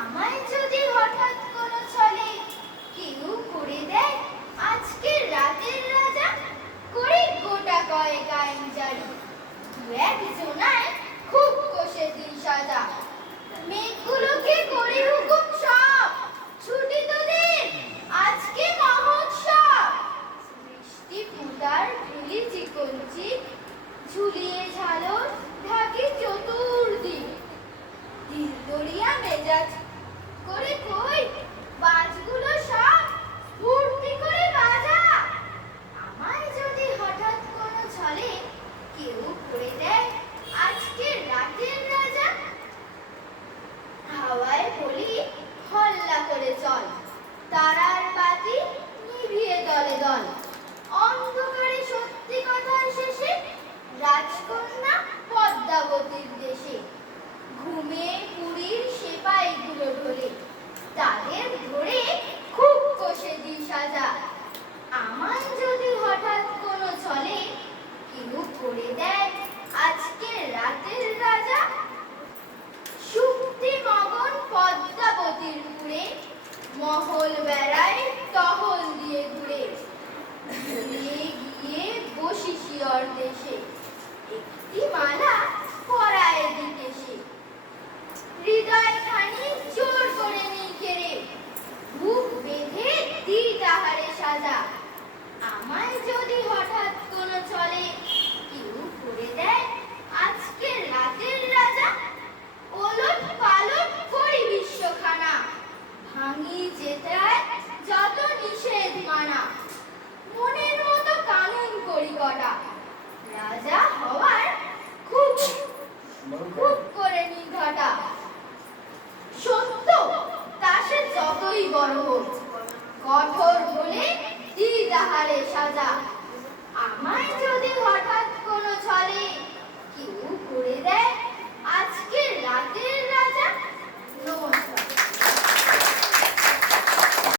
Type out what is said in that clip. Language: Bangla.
আমায় যদি হঠাৎ কোনো ছলে কেউ করে দেয় আজকের রাতের রাজা, করি গোটা কয়েক আইন জারি, দু এক জনায় খুব কষে দিন সাজা। মেঘগুলোকে করি হুকুম সব, ছুটি তোদের আজকে মহোৎসব। বৃষ্টি ফুটার ঢুলি চিকঞ্চি, ঝুলিয়ে ঝালর ঢাকি চতুর্দিক। দিল দরিয়া মেজাজ করে কই বাজগুলো সব ফুর্তি করে বাজা। আমায় যদি হঠাৎ কোনো ছলে কেউ করে দেয় আজকের রাতের রাজা, হাওয়ায় বলি হল্লা করে চল, তারার বাতি নিভিয়ে দলে দল। অন্ধকারে সত্যি কথার শেষে রাজকন্যা পদ্মাবতীর দেশে, ঘুমিয়ে পুরীর সেপাইগুলো ঢোলে, তাদের ধরে খুব কষে দি সাজা। আমায় যদি হঠাৎ কোনো ছলে কেউ করে দেয় আজকের রাতের রাজা, শুক্তি মগন পদ্মাবতীর পুরে, মহল বেড়ায় টহল দিয়ে ঘুরে, ঘুরিয়ে গিয়ে বসি শিয়র দেশে, একটি মালা পরায় দিতে সে। হৃদয় খানি জোর করে নিই কেড়ে, বুক বেঁধে দি তাহারে সাজা। আমায় যদি হঠাৎ কোনো ছলে কেউ করে দেয় আজকের রাতের রাজা, ওলট পালট করি বিশ্বখানা, ভাঙি যেটায় যত নিষেধ মানা। মনের মতো কানুন করি কটা, রাজা হওয়ার খুব খুব করে নিঘটা। সত্য তা সে যতই বড় হোক, কঠোর হলে দি তাহারে সাজা। আমার